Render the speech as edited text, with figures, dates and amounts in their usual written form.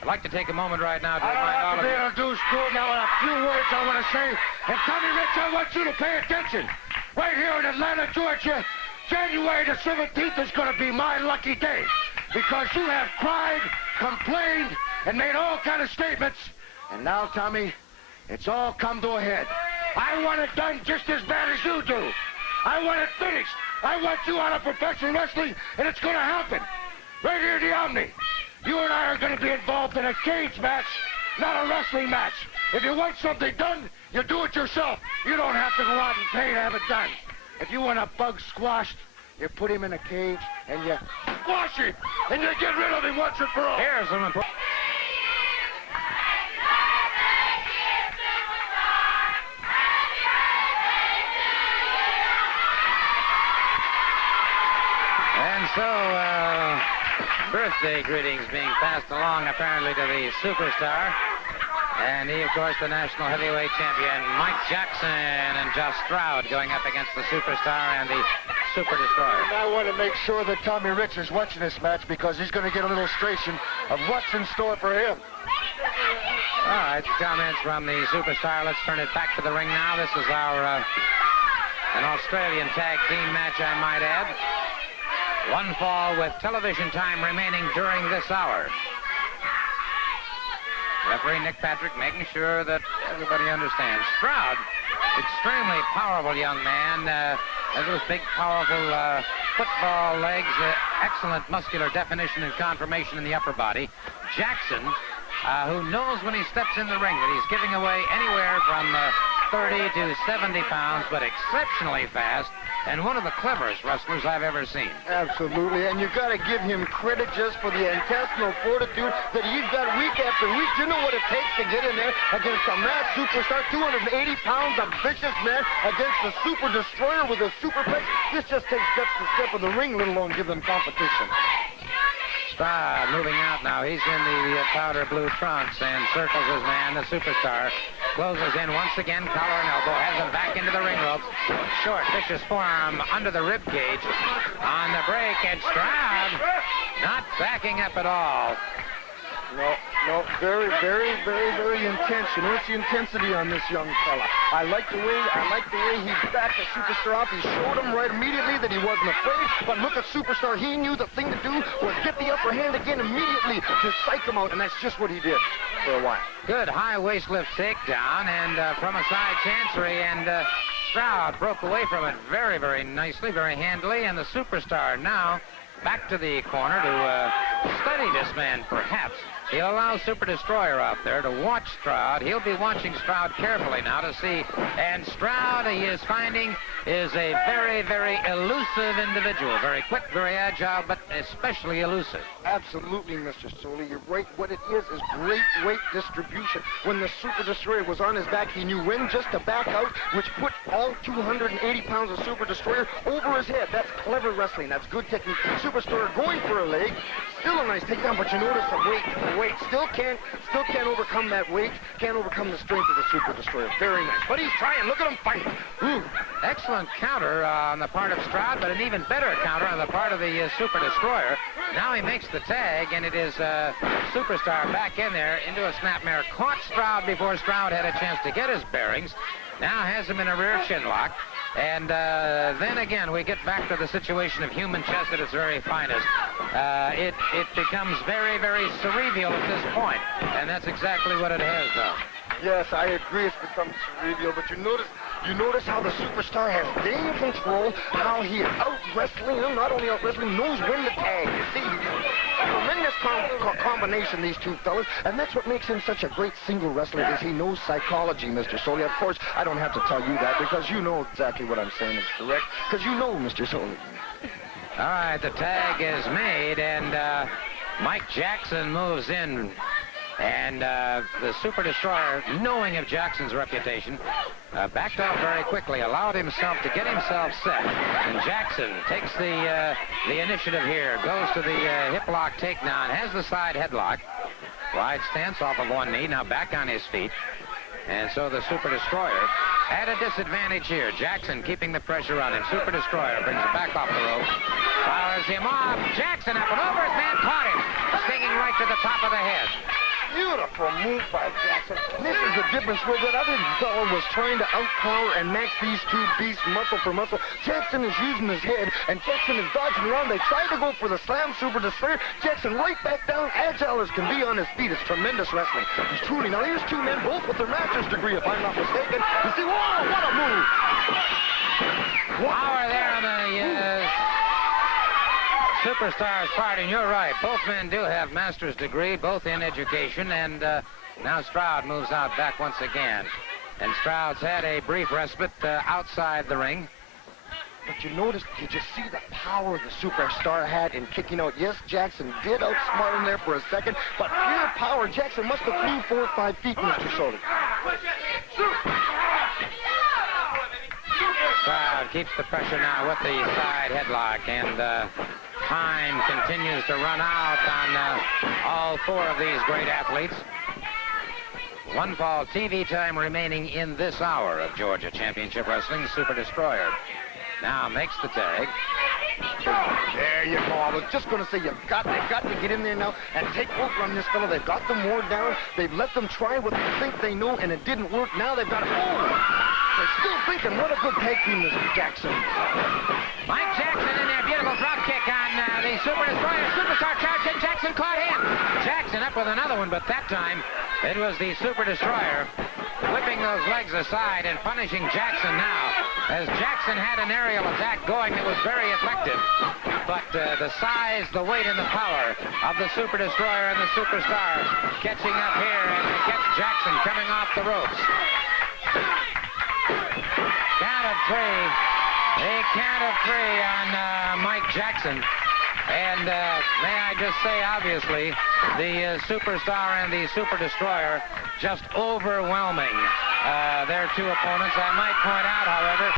I'd like to take a moment right now to I don't remind all have to of be you. introduced to it. Now, a few words I want to say. And Tommy Rich, I want you to pay attention. Right here in Atlanta, Georgia, January the 17th is going to be my lucky day. Because you have cried, complained, and made all kind of statements. And now, Tommy, it's all come to a head. I want it done just as bad as you do. I want it finished. I want you out of professional wrestling, and it's going to happen. Right here at the Omni. You and I are going to be involved in a cage match, not a wrestling match. If you want something done, you do it yourself. You don't have to go out and pay to have it done. If you want a bug squashed, you put him in a cage, and you squash him, and you get rid of him once and for all. Here's some important... And so, birthday greetings being passed along apparently to the superstar. And he, of course, the national heavyweight champion, Mike Jackson, and Josh Stroud going up against the superstar and the Super Destroyer. And I want to make sure that Tommy Rich is watching this match because he's going to get an illustration of what's in store for him. All right, comments from the superstar. Let's turn it back to the ring now. This is our an Australian tag team match, I might add. One fall with television time remaining during this hour. Referee Nick Patrick making sure that everybody understands. Stroud, extremely powerful young man. Has those big, powerful football legs. Excellent muscular definition and conformation in the upper body. Jackson, who knows when he steps in the ring that he's giving away anywhere from 30 to 70 pounds, but exceptionally fast, and one of the cleverest wrestlers I've ever seen. Absolutely, and you've got to give him credit just for the intestinal fortitude that he's got week after week. You know what it takes to get in there against a mad superstar, 280 pounds, a vicious man, against the Super Destroyer with a superplex. This just takes guts to step in the ring, let alone give them competition. Stroud moving out now. He's in the powder blue trunks and circles his man, the superstar. Closes in once again, collar and elbow, has him back into the ring ropes. Short, vicious forearm under the rib cage. On the break, and Stroud not backing up at all. No, very, very, very, very intense. You notice the intensity on this young fella. I like the way he backed the superstar off. He showed him right immediately that he wasn't afraid. But look at Superstar. He knew the thing to do was get the upper hand again immediately to psych him out, and that's just what he did for a while. Good high waist lift takedown, and from a side chancery, and Stroud broke away from it very, very nicely, very handily, and the superstar now back to the corner to study this man, perhaps. He'll allow Super Destroyer out there to watch Stroud. He'll be watching Stroud carefully now to see. And Stroud, he is finding, is a very, very elusive individual. Very quick, very agile, but especially elusive. Absolutely, Mr. Soley. You're right. What it is great weight distribution. When the Super Destroyer was on his back, he knew when just to back out, which put all 280 pounds of Super Destroyer over his head. That's clever wrestling. That's good technique. Super Destroyer going for a leg. Still a nice takedown, but you notice the weight still can't overcome that weight. Can't overcome the strength of the Super Destroyer. Very nice. But he's trying. Look at him fight. Ooh. Excellent counter on the part of Stroud, but an even better counter on the part of the Super Destroyer. Now he makes the tag, and it is Superstar back in there into a snapmare. Caught Stroud before Stroud had a chance to get his bearings. Now has him in a rear chin lock. And then again, we get back to the situation of human chess at its very finest. It becomes very, very cerebral at this point, and that's exactly what it has, though. Yes, I agree. It's become cerebral, but you notice how the Superstar has gained control, how he is out-wrestling him, not only out-wrestling, knows when to tag. You see, tremendous combination, these two fellas, and that's what makes him such a great single wrestler, is he knows psychology, Mr. Soley. Of course, I don't have to tell you that, because you know exactly what I'm saying is correct, because you know, Mr. Soley. All right, the tag is made, and Mike Jackson moves in. And the Super Destroyer, knowing of Jackson's reputation, backed off very quickly, allowed himself to get himself set. And Jackson takes the initiative here, goes to the hip lock takedown, has the side headlock. Wide stance off of one knee, now back on his feet. And so the Super Destroyer at a disadvantage here. Jackson keeping the pressure on him. Super Destroyer brings it back off the rope. Fires him off. Jackson up and over. His man caught him. Stinging right to the top of the head. Beautiful move by Jackson. This is the difference where that other fellow was trying to outpower and match these two beasts muscle for muscle. Jackson is using his head, and Jackson is dodging around. They tried to go for the slam super destroyer. Jackson right back down, agile as can be on his feet. It's tremendous wrestling. He's truly, now here's two men, both with their master's degree, if I'm not mistaken. You see, whoa, what a move. Power there on the Superstars part, and you're right. Both men do have master's degree, both in education, and now Strauss moves out back once again. And Strauss had a brief respite outside the ring. But you notice, did you see the power the Superstar had in kicking out? Yes, Jackson did outsmart him there for a second, but pure power. Jackson must have flew 4 or 5 feet, Mr. Soder. Strauss keeps the pressure now with the side headlock, and time continues to run out on all 4 of these great athletes. One fall TV time remaining in this hour of Georgia Championship Wrestling. Super Destroyer now makes the tag. There you go. I was just going to say, they've got to get in there now and take over on this fellow. They've got them wore down. They've let them try what they think they know, and it didn't work. Now they've got to... They're still thinking, what a good tag team this is, Jackson. Mike Jackson in there, beautiful drop kick on the Super Destroyer. Superstar charge, and Jackson caught him. Jackson up with another one, but that time it was the Super Destroyer whipping those legs aside and punishing Jackson now, as Jackson had an aerial attack going that was very effective. But the size, the weight, and the power of the Super Destroyer and the Superstar catching up here, and it gets Jackson coming off the ropes. Count of 3. A count of 3 on Mike Jackson. And may I just say, obviously, the Superstar and the Super Destroyer just overwhelming their 2 opponents. I might point out, however,